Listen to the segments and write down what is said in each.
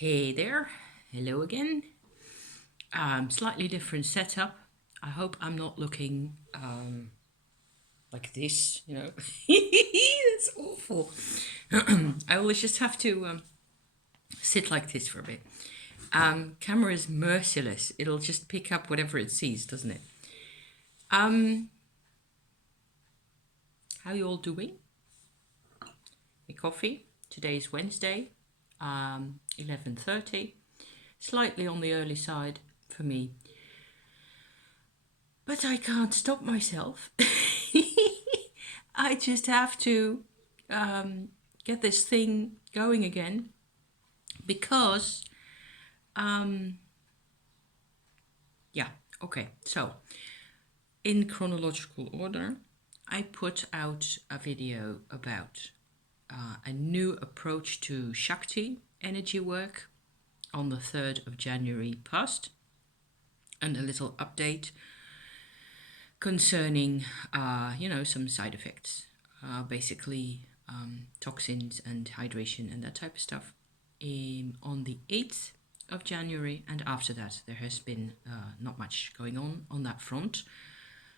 Hey there, hello again. Slightly different setup. I hope I'm not looking like this, That's awful. I will just have to sit like this for a bit. Camera is merciless. It'll just pick up whatever it sees, doesn't it? How you all doing? A coffee? Today is Wednesday, 11:30. Slightly on the early side for me. But I can't stop myself. I just have to get this thing going again because, yeah, okay. So, in chronological order, I put out a video about a new approach to Shakti energy work on the 3rd of January past, and a little update concerning, some side effects, basically toxins and hydration and that type of stuff. On the 8th of January, and after that, there has been not much going on that front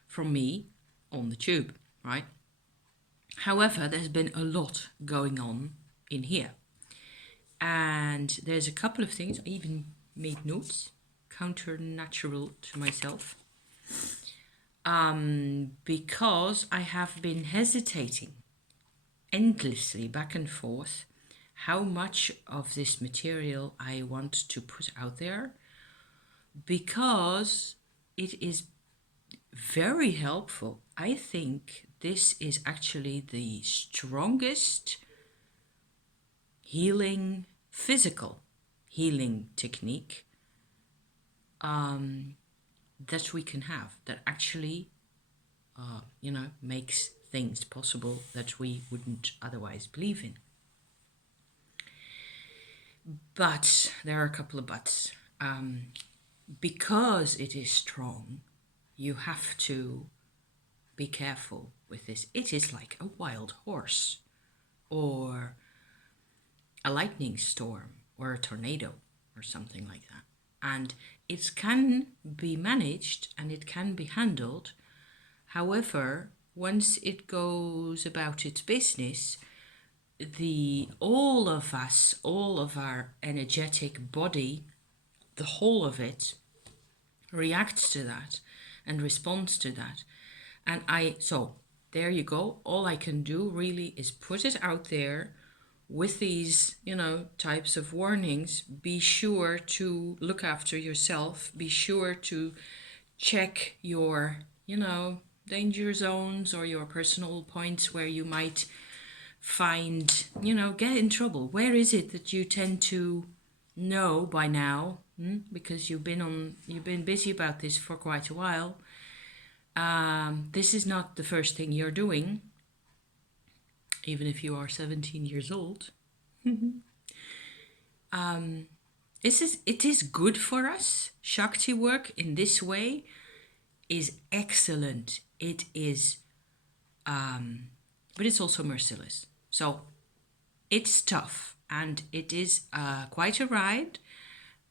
from me on the tube, right? However, there's been a lot going on in here. And there's a couple of things, I even made notes, counter-natural to myself. Because I have been hesitating endlessly back and forth how much of this material I want to put out there, because it is very helpful. I think this is actually the strongest healing, physical healing technique that we can have, that actually, makes things possible that we wouldn't otherwise believe in. But there are a couple of buts. Because it is strong, you have to be careful with this. It is like a wild horse, or a lightning storm, or a tornado, or something like that. And it can be managed and it can be handled. However, once it goes about its business, all of us, all of our energetic body, the whole of it reacts to that and responds to that. And so there you go. All I can do really is put it out there with these, types of warnings. Be sure to look after yourself. Be sure to check your, danger zones or your personal points where you might find, get in trouble. Where is it that you tend to know by now? Because you've been busy about this for quite a while. This is not the first thing you're doing, even if you are 17 years old. It is good for us. Shakti work in this way is excellent. It is, but it's also merciless. So it's tough, and it is quite a ride.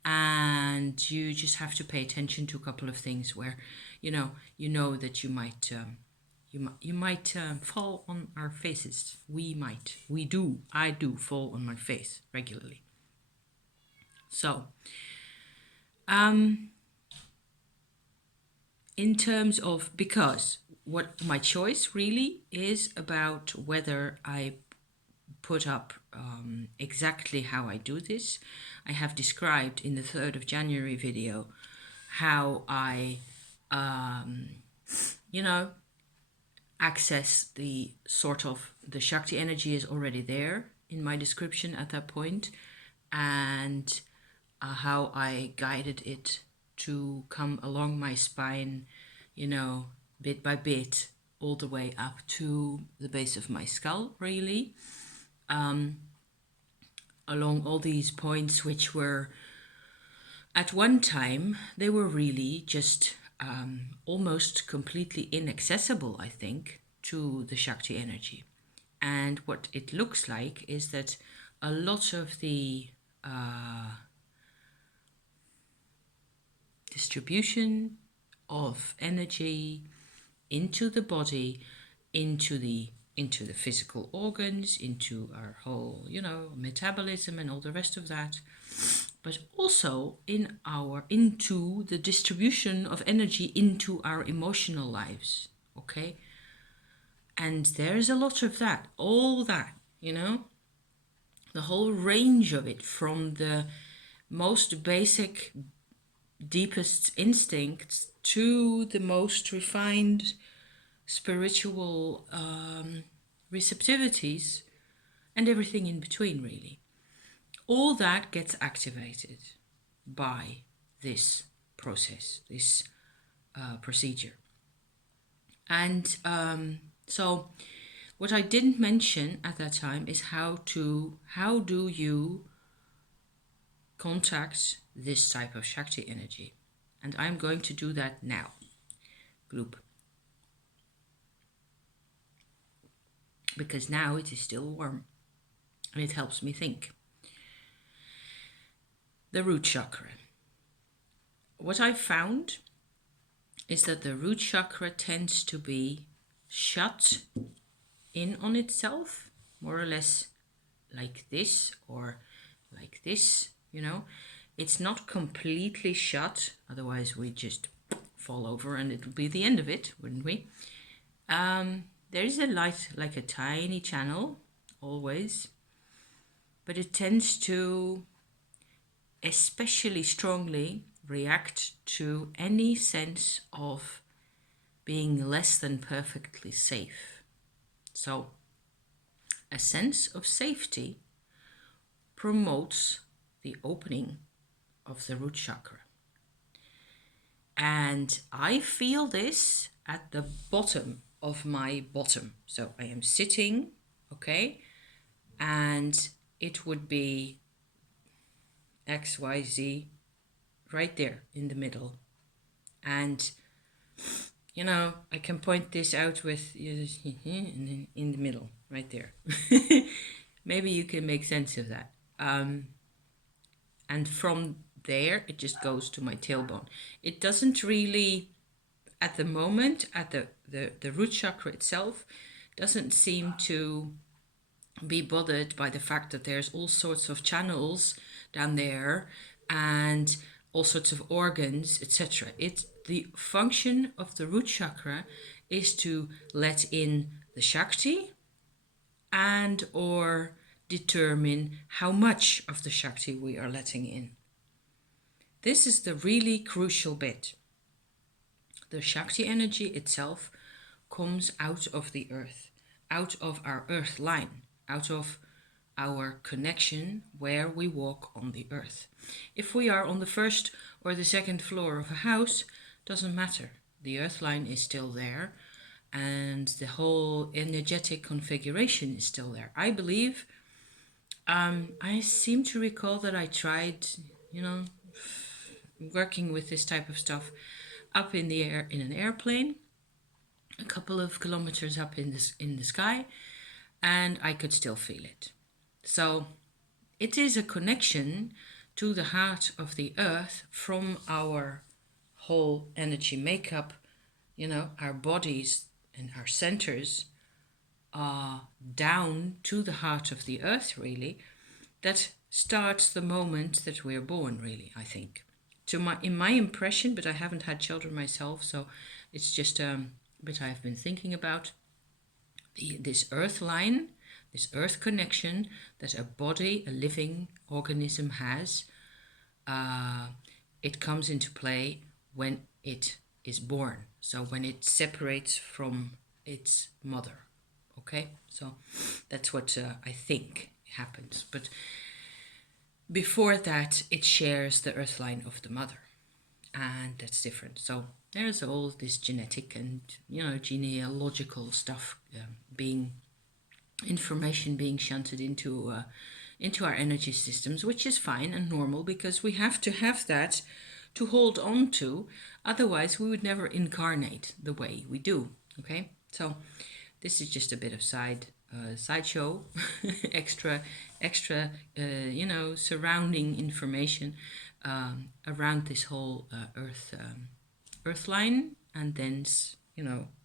And you just have to pay attention to a couple of things where, you know that you might fall on our faces. I do fall on my face regularly. So, in terms of, because what my choice really is about whether I put up exactly how I do this. I have described in the 3rd of January video how I, access the Shakti energy is already there in my description at that point, and how I guided it to come along my spine, bit by bit, all the way up to the base of my skull, really. Along all these points, which were, at one time, they were really just almost completely inaccessible, I think, to the Shakti energy. And what it looks like is that a lot of the distribution of energy into the body, into the physical organs, into our whole, metabolism and all the rest of that, but also into the distribution of energy into our emotional lives. Okay? And there's a lot of that, all that, the whole range of it, from the most basic, deepest instincts to the most refined spiritual receptivities, and everything in between, really. All that gets activated by this process, this procedure. And so what I didn't mention at that time is how do you contact this type of Shakti energy. And I'm going to do that now. Group. Because now it is still warm and it helps me think. The root chakra. What I've found is that the root chakra tends to be shut in on itself, more or less like this or like this, It's not completely shut, otherwise we just fall over and it would be the end of it, wouldn't we? There is a light, like a tiny channel, always, but it tends to especially strongly react to any sense of being less than perfectly safe. So, a sense of safety promotes the opening of the root chakra. And I feel this at the bottom of my bottom. So I am sitting, okay, and it would be XYZ right there in the middle. And, I can point this out with in the middle, right there. Maybe you can make sense of that. And from there, it just goes to my tailbone. It doesn't really, at the moment, at the root chakra itself, doesn't seem to be bothered by the fact that there's all sorts of channels down there and all sorts of organs, etc. It's the function of the root chakra is to let in the Shakti and or determine how much of the Shakti we are letting in. This is the really crucial bit. The Shakti energy itself comes out of the earth, out of our earth line, out of our connection where we walk on the earth. If we are on the first or the second floor of a house, doesn't matter. The earth line is still there and the whole energetic configuration is still there. I believe, I seem to recall that I tried, working with this type of stuff up in the air in an airplane, a couple of kilometers up in the sky, and I could still feel it. So it is a connection to the heart of the earth from our whole energy makeup, our bodies and our centers are down to the heart of the earth, really, that starts the moment that we're born, really, I think. In my impression, but I haven't had children myself, so it's just a bit I've been thinking about. This earth line, this earth connection that a body, a living organism has, it comes into play when it is born. So when it separates from its mother. Okay, so that's what I think happens. But before that, it shares the earth line of the mother, and that's different. So there's all this genetic and genealogical stuff information being shunted into our energy systems, which is fine and normal because we have to have that to hold on to. Otherwise, we would never incarnate the way we do. Okay, so this is just a bit of sideshow, extra extra, surrounding information around this whole earth line, and then,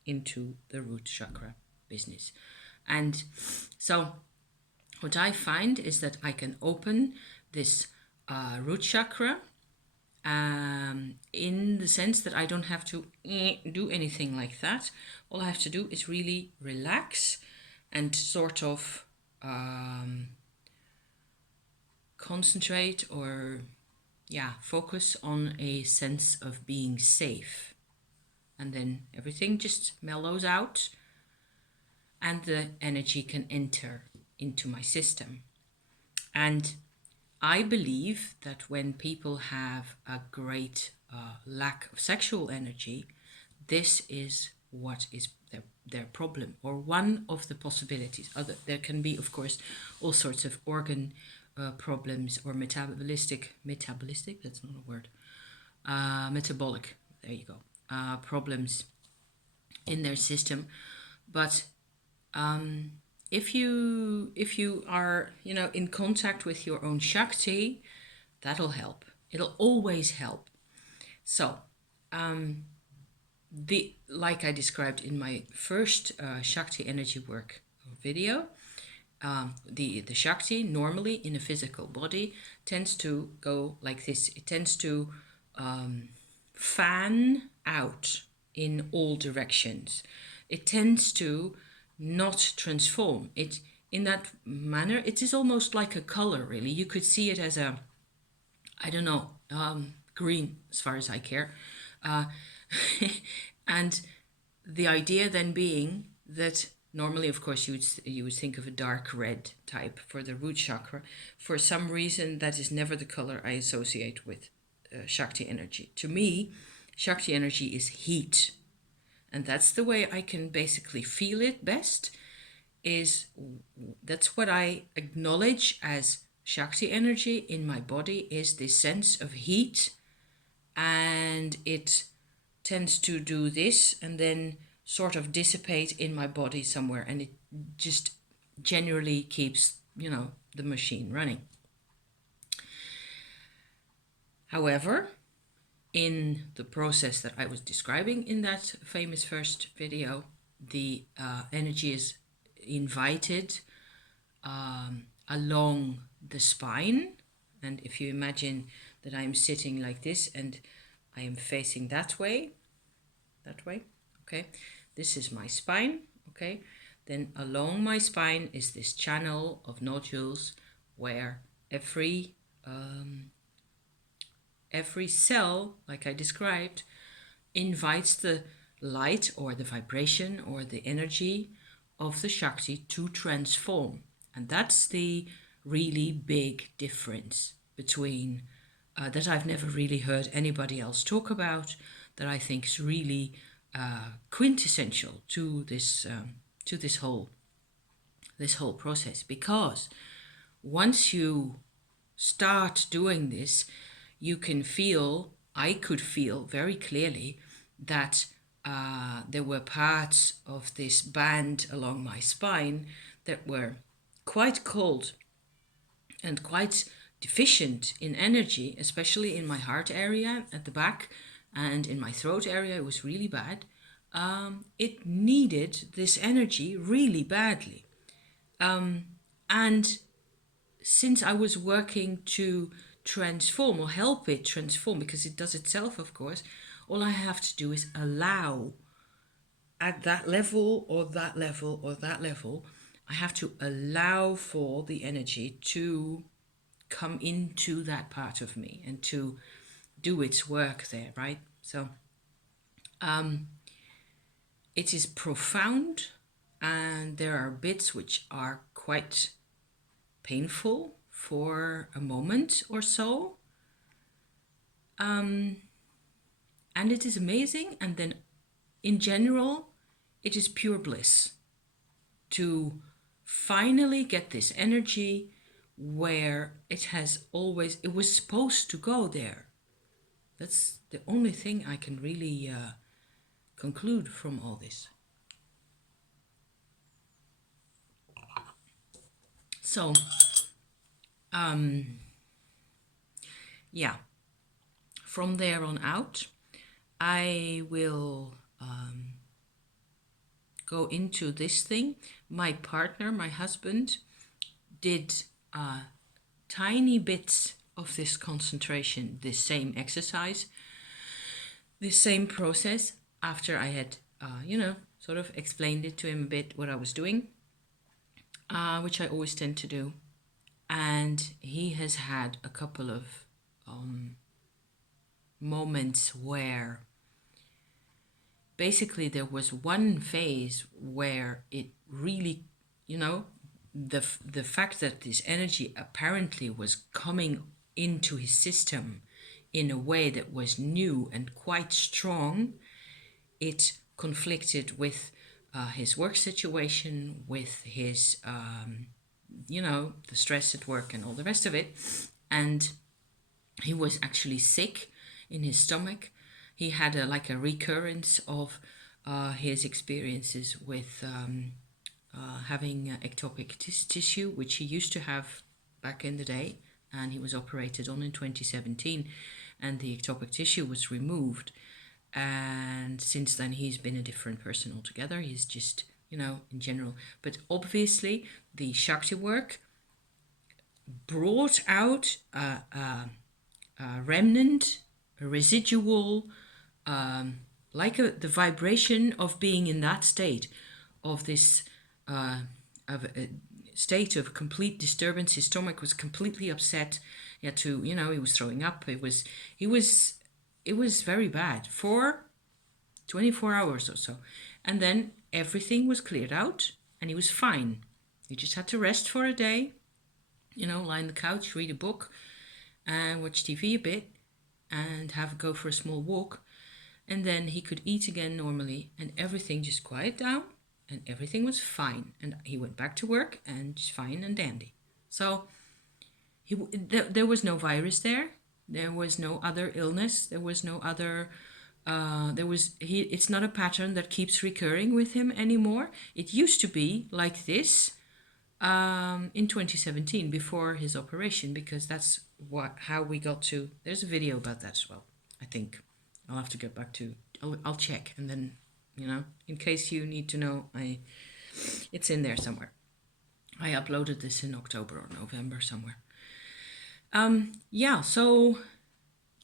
into the root chakra business. And so what I find is that I can open this root chakra in the sense that I don't have to do anything like that. All I have to do is really relax and sort of concentrate or focus on a sense of being safe. And then everything just mellows out and the energy can enter into my system. And I believe that when people have a great lack of sexual energy, this is what is their problem, or one of the possibilities. There can be, of course, all sorts of organ problems or metabolic, that's not a word, metabolic, there you go, problems in their system. But if you are, in contact with your own Shakti, that'll help. It'll always help. So, like I described in my first Shakti energy work video, the Shakti normally in a physical body tends to go like this. It tends to fan out in all directions. It tends to not transform. It in that manner, it is almost like a color, really. You could see it as a, I don't know, green, as far as I care. And the idea then being that normally, of course, you would think of a dark red type for the root chakra. For some reason, that is never the color I associate with Shakti energy. To me, Shakti energy is heat. And that's the way I can basically feel it best. That's what I acknowledge as Shakti energy in my body, is this sense of heat. And it tends to do this and then sort of dissipate in my body somewhere. And it just generally keeps, the machine running. However, in the process that I was describing in that famous first video, the energy is invited along the spine. And if you imagine that I'm sitting like this and I am facing that way, okay, this is my spine, okay, then along my spine is this channel of nodules where every cell, like I described, invites the light or the vibration or the energy of the Shakti to transform. And that's the really big difference between that I've never really heard anybody else talk about, that I think is really quintessential to this whole process. Because once you start doing this, I could feel very clearly that there were parts of this band along my spine that were quite cold and quite deficient in energy, especially in my heart area at the back and in my throat area. It was really bad. It needed this energy really badly. And since I was working to transform or help it transform, because it does itself, of course, all I have to do is allow at that level or that level or that level. I have to allow for the energy to come into that part of me and to do its work there, right? So it is profound, and there are bits which are quite painful for a moment or so. And it is amazing. And then in general, it is pure bliss to finally get this energy where it was supposed to go there. That's the only thing I can really conclude from all this. So Yeah, from there on out, I will go into this thing. My partner, my husband, did tiny bits of this concentration, this same exercise, this same process after I had, sort of explained it to him a bit what I was doing, which I always tend to do. And he has had a couple of moments where basically there was one phase where it really, the fact that this energy apparently was coming into his system in a way that was new and quite strong, it conflicted with his work situation, with his, the stress at work and all the rest of it. And he was actually sick in his stomach. He had a recurrence of his experiences with having ectopic tissue, which he used to have back in the day, and he was operated on in 2017, and the ectopic tissue was removed. And since then, he's been a different person altogether. He's just, in general. But obviously, the Shakti work brought out a remnant, a residual, the vibration of being in that state, of this of a state of complete disturbance. His stomach was completely upset. He had to, he was throwing up. It was very bad for 24 hours or so. And then everything was cleared out and he was fine. He just had to rest for a day, lie on the couch, read a book, and watch TV a bit, and go for a small walk. And then he could eat again normally, and everything just quieted down, and everything was fine. And he went back to work, and just fine and dandy. So there was no virus there. There was no other illness. There was no other. It's not a pattern that keeps recurring with him anymore. It used to be like this in 2017 before his operation, because that's how we got to. There's a video about that as well. I think I'll have to get back to. I'll check, and then in case you need to know, it's in there somewhere. I uploaded this in October or November somewhere. So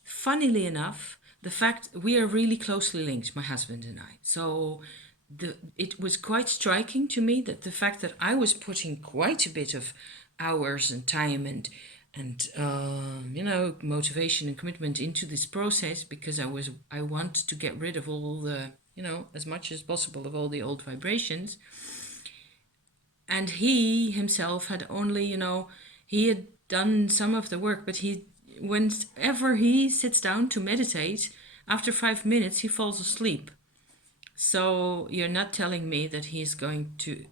funnily enough, the fact we are really closely linked, my husband and I. So it was quite striking to me that the fact that I was putting quite a bit of hours and time and motivation and commitment into this process, because I want to get rid of all the, as much as possible of all the old vibrations. And he himself had only, he had done some of the work, but whenever he sits down to meditate, after 5 minutes he falls asleep. So you're not telling me that he's going to,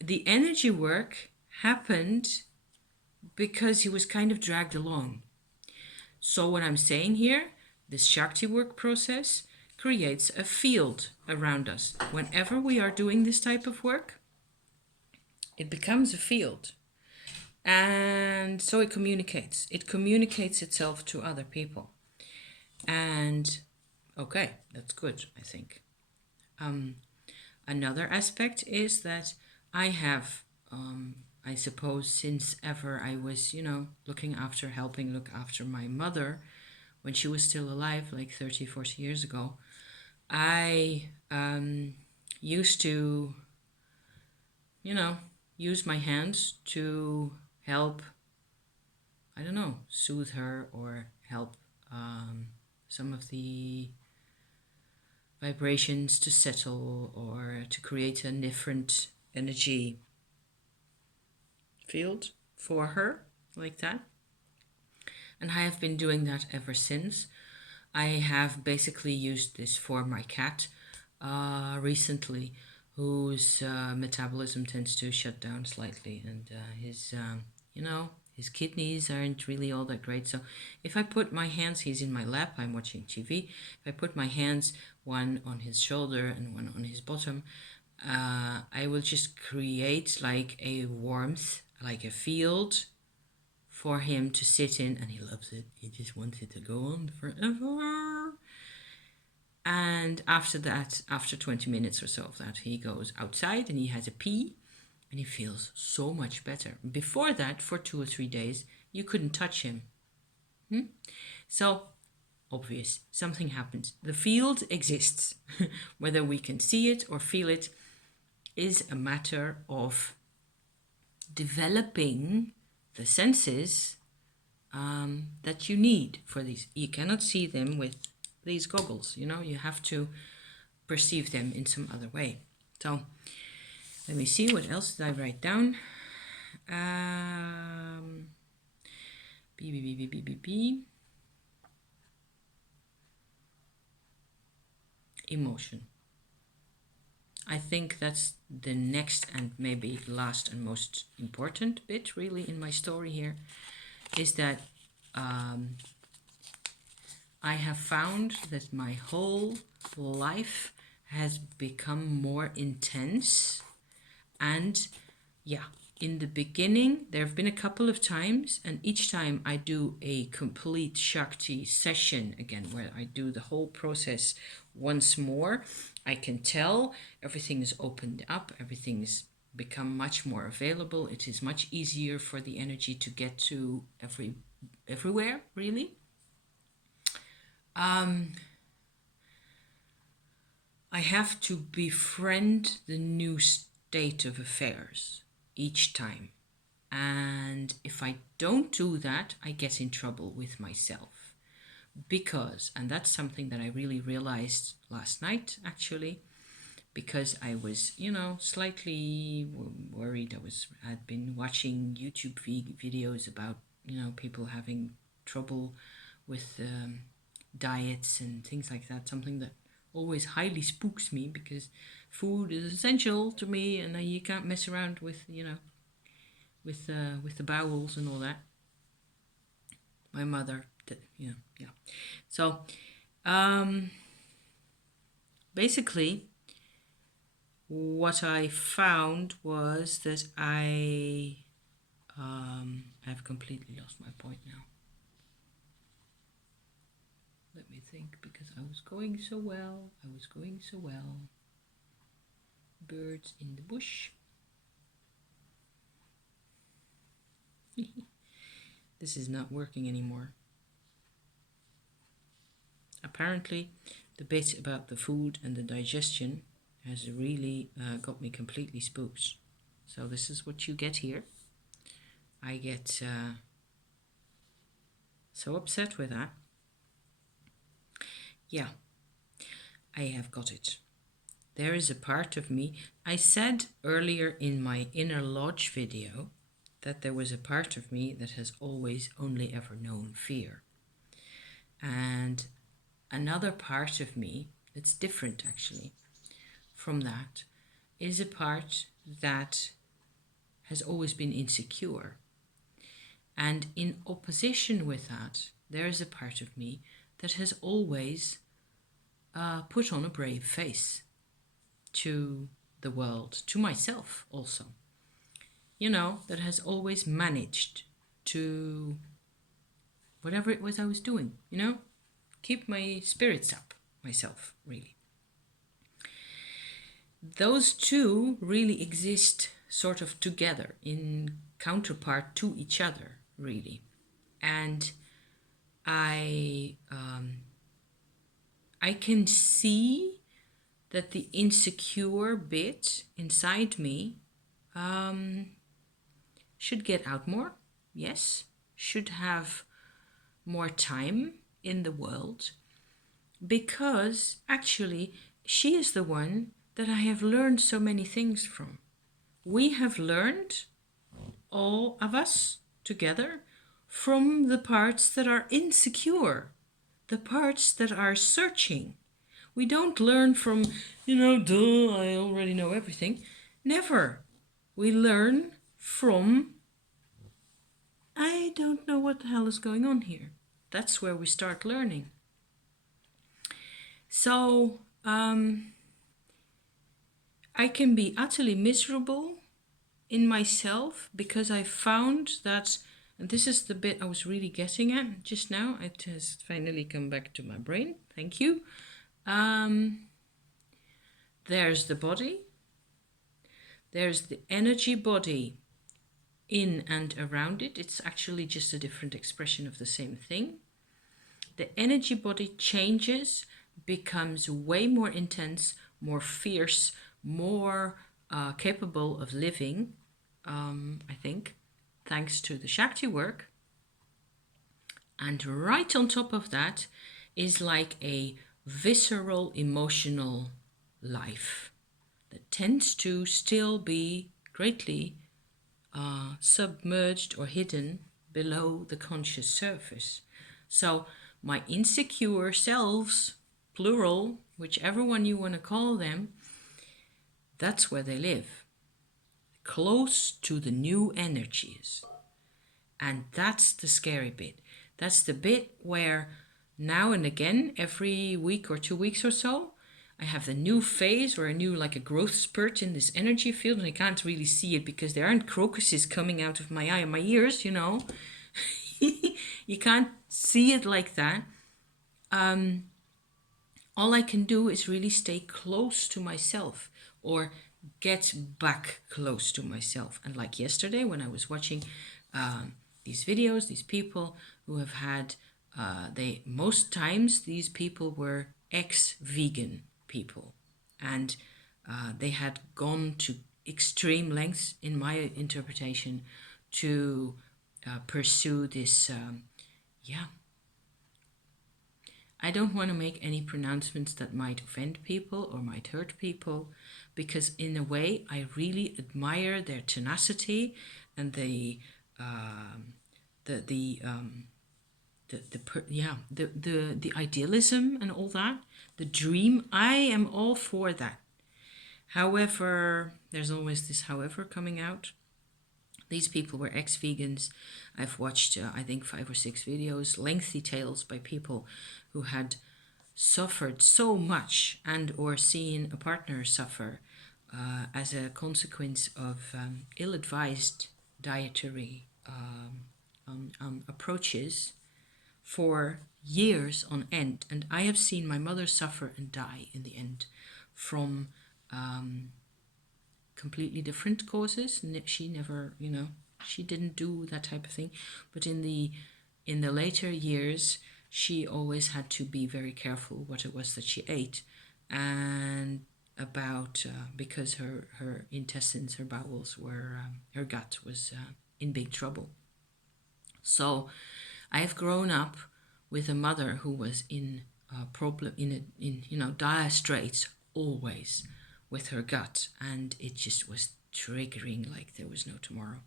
the energy work happened because he was kind of dragged along. So what I'm saying here, this Shakti work process creates a field around us. Whenever we are doing this type of work, it becomes a field. And so it communicates. It communicates itself to other people. And okay, that's good, I think. Another aspect is that I have, I suppose, since ever I was, helping look after my mother when she was still alive, like 30, 40 years ago, I used to, use my hands to help, soothe her or help some of the vibrations to settle, or to create a different energy field for her, like that. And I have been doing that ever since. I have basically used this for my cat recently, whose metabolism tends to shut down slightly, and his kidneys aren't really all that great. So if I put my hands, he's in my lap, I'm watching TV. If I put my hands, one on his shoulder and one on his bottom, I will just create like a warmth, like a field for him to sit in, and he loves it. He just wants it to go on forever. And after that, after 20 minutes or so of that, he goes outside and he has a pee and he feels so much better. Before that, for 2 or 3 days, you couldn't touch him. So, obvious, something happens. The field exists. Whether we can see it or feel it is a matter of developing the senses that you need for these. You cannot see them with these goggles, you have to perceive them in some other way. So let me see, what else did I write down? Emotion. I think that's the next and maybe last and most important bit really in my story here, is that I have found that my whole life has become more intense. And yeah, in the beginning, there have been a couple of times, and each time I do a complete Shakti session again, where I do the whole process once more. I can tell everything is opened up, everything's become much more available. It is much easier for the energy to get to everywhere, really. I have to befriend the new state of affairs each time. And if I don't do that, I get in trouble with myself. Because, and that's something that I really realized last night, actually, because I was, slightly worried. I'd been watching YouTube videos about, people having trouble with diets and things like that. Something that always highly spooks me, because food is essential to me, and you can't mess around with, with the bowels and all that. My mother did, yeah. So, basically, what I found was that I've completely lost my point now. Let me think, because I was going so well. Birds in the bush. This is not working anymore. Apparently, the bit about the food and the digestion has really got me completely spooked. So this is what you get here. I get so upset with that. Yeah, I have got it. There is a part of me. I said earlier in my Inner Lodge video that there was a part of me that has always only ever known fear. And another part of me that's different actually from that is a part that has always been insecure. And in opposition with that, there is a part of me that has always put on a brave face to the world, to myself also. That has always managed to, whatever it was I was doing, keep my spirits up myself, really. Those two really exist sort of together, in counterpart to each other, really. And I can see that the insecure bit inside me should get out more, yes, should have more time in the world, because actually she is the one that I have learned so many things from. We have learned, all of us together, from the parts that are insecure, the parts that are searching. We don't learn from, duh, I already know everything. Never. We learn from, I don't know what the hell is going on here. That's where we start learning. So, I can be utterly miserable in myself because I found that, and this is the bit I was really getting at just now. It has finally come back to my brain. Thank you. There's the body. There's the energy body in and around it. It's actually just a different expression of the same thing. The energy body changes, becomes way more intense, more fierce, more capable of living, I think, thanks to the Shakti work. And right on top of that is like a visceral, emotional life that tends to still be greatly submerged or hidden below the conscious surface. So my insecure selves, plural, whichever one you want to call them, that's where they live, close to the new energies. And that's the scary bit. That's the bit where now and again, every week or 2 weeks or so, I have the new phase or a new, like a growth spurt in this energy field, and I can't really see it because there aren't crocuses coming out of my eye and my ears, you know. You can't see it like that. All I can do is really stay close to myself or get back close to myself. And like yesterday when I was watching these videos, these people who have had, most times these people were ex-vegan people. And they had gone to extreme lengths, in my interpretation, to pursue this, I don't want to make any pronouncements that might offend people or might hurt people, because in a way I really admire their tenacity and the idealism and all that, the dream. I am all for that. However, there's always this however coming out. These people were ex-vegans. I've watched, I think, 5 or 6 videos, lengthy tales by people who had suffered so much and or seen a partner suffer as a consequence of ill-advised dietary approaches for years on end. And I have seen my mother suffer and die in the end from completely different causes. She never, she didn't do that type of thing. But in the later years, she always had to be very careful what it was that she ate, and about because her intestines, her bowels were, her gut was in big trouble. So I have grown up with a mother who was in dire straits always with her gut, and it just was triggering like there was no tomorrow.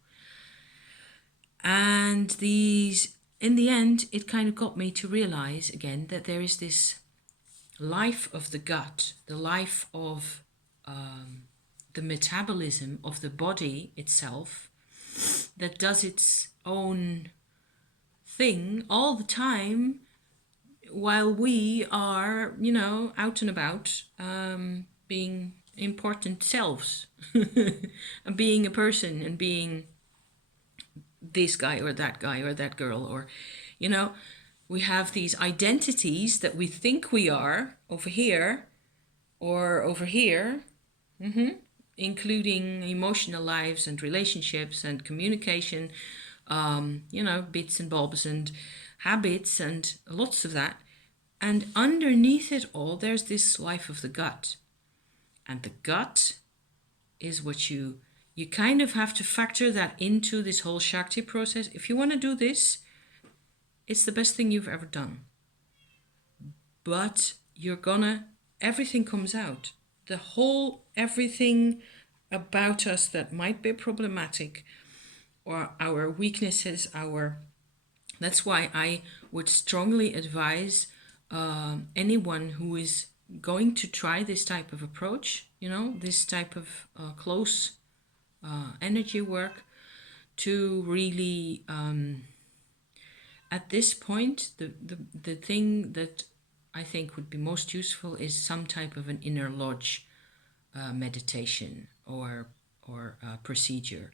And in the end, it kind of got me to realize again that there is this life of the gut, the life of the metabolism of the body itself, that does its own thing all the time while we are, out and about, being important selves and being a person and being this guy or that girl, or we have these identities that we think we are over here or over here, including emotional lives and relationships and communication, bits and bobs and habits and lots of that. And underneath it all, there's this life of the gut. And the gut is what you kind of have to factor that into this whole Shakti process. If you want to do this, it's the best thing you've ever done. But everything comes out. Everything about us that might be problematic, or our weaknesses, that's why I would strongly advise anyone who is going to try this type of approach, this type of close energy work, to really, at this point, the thing that I think would be most useful is some type of an inner lodge meditation or procedure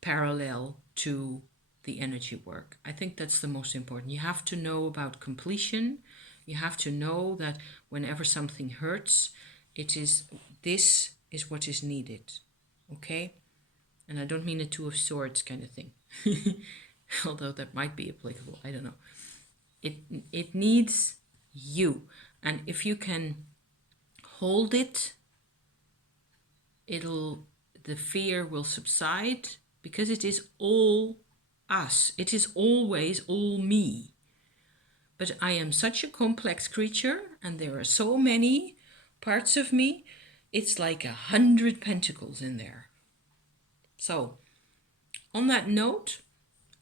parallel to the energy work. I think that's the most important. You have to know about completion. You have to know that whenever something hurts, this is what is needed. Okay? And I don't mean a two of swords kind of thing. Although that might be applicable. I don't know. It needs you. And if you can hold it, the fear will subside, because it is all us. It is always all me. But I am such a complex creature, and there are so many parts of me. It's like 100 pentacles in there. So, on that note,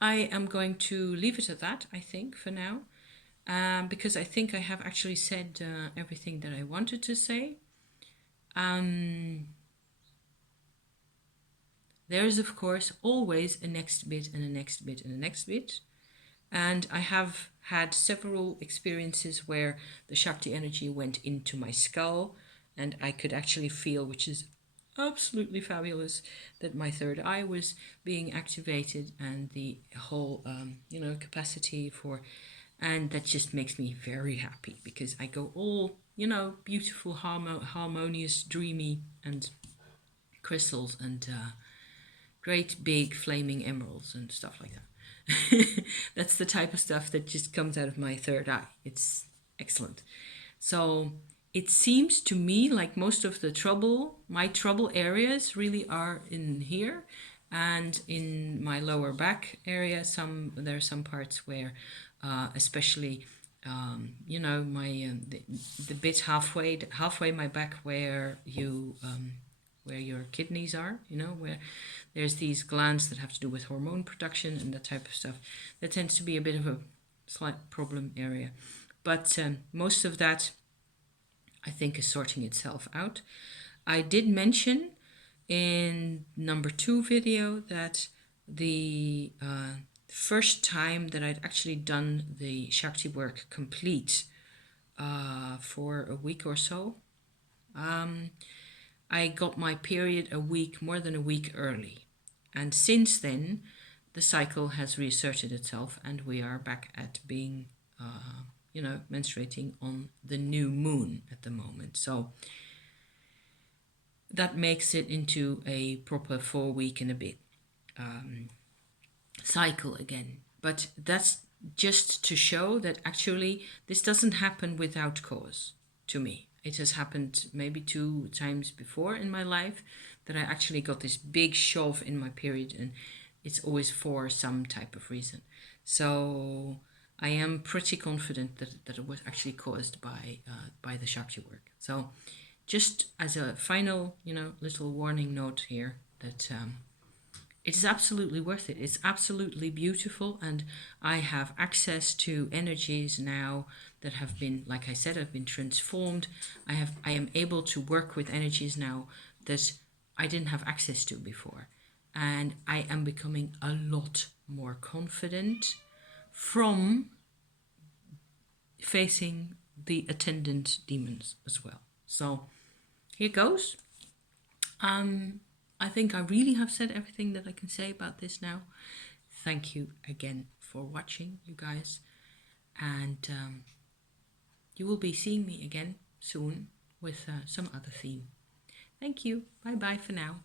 I am going to leave it at that, I think, for now. Because I think I have actually said everything that I wanted to say. There is, of course, always a next bit and a next bit and a next bit. And I have had several experiences where the Shakti energy went into my skull, and I could actually feel, which is absolutely fabulous, that my third eye was being activated, and the whole, capacity for, and that just makes me very happy, because I go all, beautiful, harmonious, dreamy, and crystals, and great big flaming emeralds and stuff like that. That's the type of stuff that just comes out of my third eye. It's excellent. So it seems to me like most of my trouble areas really are in here, and in my lower back area. There are some parts where, especially, my the bit halfway my back where where your kidneys are, where there's these glands that have to do with hormone production and that type of stuff. That tends to be a bit of a slight problem area. But most of that, I think, is sorting itself out. I did mention in number 2 video that the first time that I'd actually done the Shakti work complete for a week or so, I got my period more than a week early. And since then, the cycle has reasserted itself, and we are back at being, menstruating on the new moon at the moment. So that makes it into a proper 4-week and a bit cycle again. But that's just to show that actually this doesn't happen without cause to me. It has happened maybe 2 times before in my life that I actually got this big shove in my period, and it's always for some type of reason. So I am pretty confident that it was actually caused by the Shakti work. So just as a final, little warning note here, that it is absolutely worth it. It's absolutely beautiful, and I have access to energies now that have been, like I said, have been transformed. I am able to work with energies now that I didn't have access to before, and I am becoming a lot more confident from facing the attendant demons as well. So here goes. I think I really have said everything that I can say about this now. Thank you again for watching, you guys. And you will be seeing me again soon with some other theme. Thank you. Bye-bye for now.